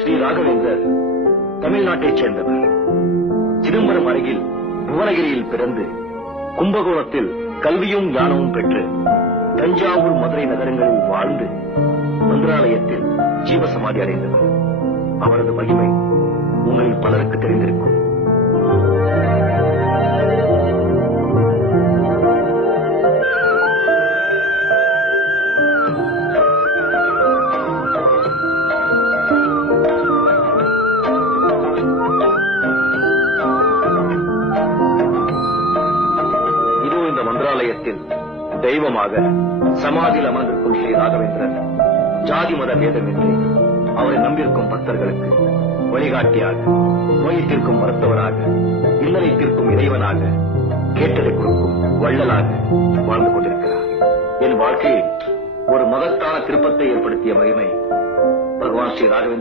ஸ்ரீ ராகவேந்தர் தமிழ்நாட்டைச் சேர்ந்தவர். சிதம்பரம் அருகில் புவனகிரியில் பிறந்து கும்பகோணத்தில் கல்வியும் ஞானமும் பெற்று தஞ்சாவூர் மதுரை நகரங்களில் வாழ்ந்து மந்திராலயத்தில் ஜீவசமாதி அடைந்தவர். அவரது மகிமை உங்களில் பலருக்கு தெரிந்திருக்கும். மந்திராலயத்தில் தெய்வமாக சமாதியில் அமர்ந்திருக்கும் ஸ்ரீ ராகவேந்திரன் ஜாதி மத பேதமின்றி அவரை நம்பியிருக்கும் பக்தர்களுக்கு வழிகாட்டியாக, நோயை தீர்க்கும் மருத்துவராக, இன்னலை தீர்க்கும் இறைவனாக, கேட்டதை கொடுக்கும் வள்ளலாக வாழ்ந்து கொண்டிருக்கிறார். என் வாழ்க்கையில் ஒரு மகத்தான திருப்பத்தை ஏற்படுத்திய மகிமை பகவான் ஸ்ரீ ராகவேந்திரன்